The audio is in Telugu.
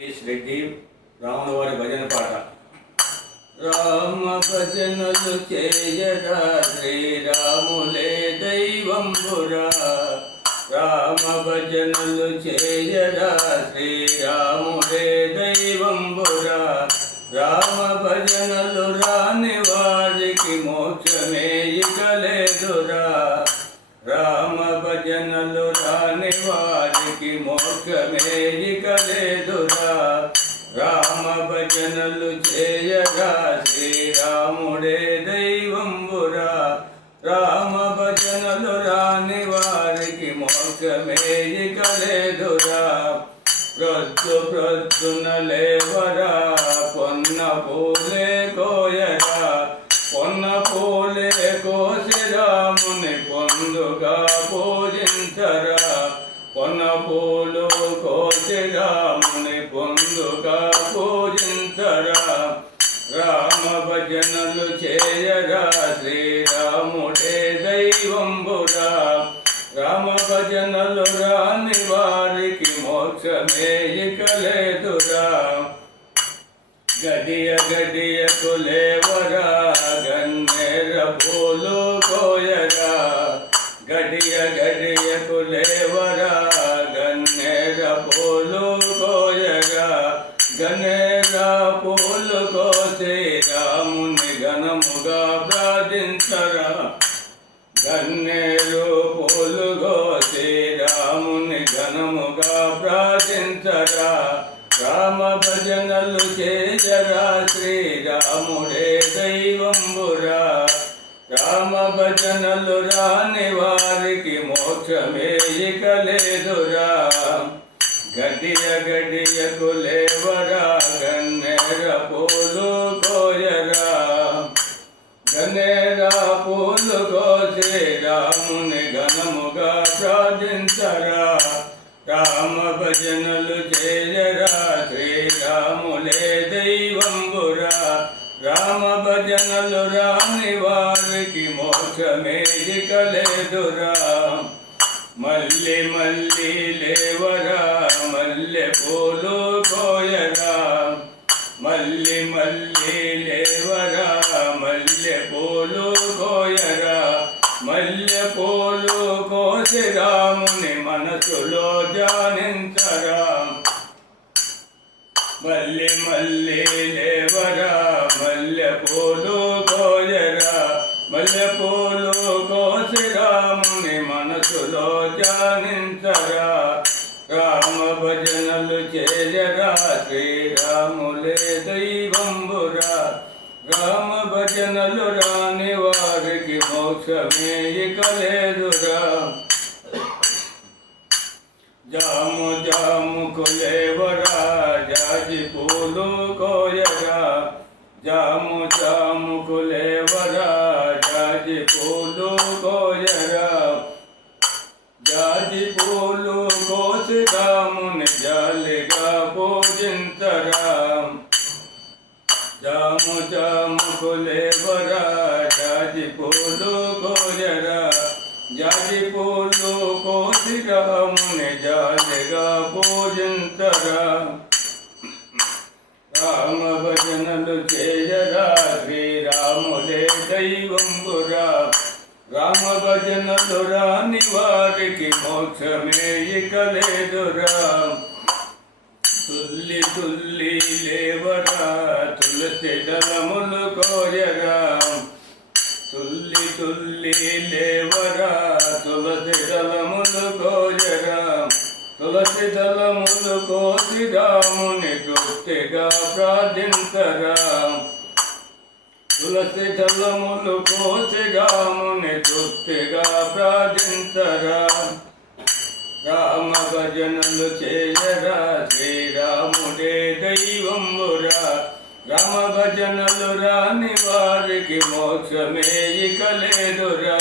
రెడ్డి రాముల వారి భజన పాట. రామ భజనలు చేయరా శ్రీరాములే దైవంబురా. రామ భజనలు చేయరా శ్రీరాములే దైవంబురా. రామ భజనలు రాని వారికి మోక్షమే ఇక లేదురా. రామ భజనలు రాని వారికి మోక్షమే ఇక లేదురా. రామ భజనలు చేయరా శ్రీరాముడే దైవంబురా. రామ భజనలు రాని వారికి మోక్షమే ఇక లేదురా. ప్రొద్దున లేవరా పొన్న పూలే కోయరా. పొన్న పూలే కోసి రాముని పొందుగా పూజించరా. పొన్న పూలు కోసి రాముని పొందుగా పూజించరా. రామ భజనలు చేయరా శ్రీరాముడే దైవంబురా. రామ భజనలు రాని వారికి మోక్షమే ఇక లేదురా. గడియ గడియకు లేవరా గన్నేర పూలు కోయరా. గడియ గడియకు లేవరా గన్నేర పూలు కోయరా. గన్నేర పూలు కోసి రాముని ఘనముగా ప్రార్థించరా. గన్నేరు పూలు కోసి రాముని ఘనముగా ప్రార్థించరా. రామ భజనలు చేయరా శ్రీరాముడే దైవంబురా. రామ భజనలు రాని వారికి మోక్షమే ఇక లేదురా. గడియ గడియకు లేవరా గన్నేర పూలు కోయరా. గన్నేర పూలు కోసి రాముని ఘనముగా ప్రార్థించరా. రామ భజనలు చేయరా శ్రీరాములే దైవంబురా. రామ భజనలు రాని వారికి మోక్షమే ఇక లేదురా. మల్లి మల్లి లేవరా మల్లె పూలు కోయరా. మల్లి మల్లి లేవరా మల్లె పూలు కోయరా. మల్లె పూలు కోసి రాముని మనసులో ధ్యానించరా. మల్లి మల్లి లేవరా మల్లె పూలు కోయరా. మల్లె పూలు కోసి రాముని మనసులో ధ్యానించరా. రామ భజనలు చేయరా శ్రీరాములే దైవంబురా. రామ భజనలు రాని వారికి మోక్షమే ఇక లేదురా. జాము జాముకు లేవరా జాజి పూలు కోయరా. జాము జాముకు లేవరా జాజి పూలు కోయరా. జాజి పూలు కోసి రాముని జాలిగా పూజించరా. జాము జాముకు లేవరా జాజి పూలు కోయరా. జాజి పూలు కోసి రాముని జాలిగా పూజించరా. రామ భజనలు చేయరా శ్రీరాములే దైవంబురా. రామ భజనలు రాని వారికి మోక్షమే ఇక లేదురా. తుల్లి తుల్లి లేవరా తులసి దళములు కోయరా. తుల్లి తుల్లి లేవరా తులసి దళములు కోయరా. తులసి దళములు కోసి రాముని తృప్తిగా ప్రార్థించరా. తులసి దళములు కోసి రాముని తృప్తిగా ప్రార్థించరా. రామ భజనలు చేయరా శ్రీరాముడే దైవంబురా. రామ భజనలు రాని వారికి మోక్షమే ఇక లేదురా.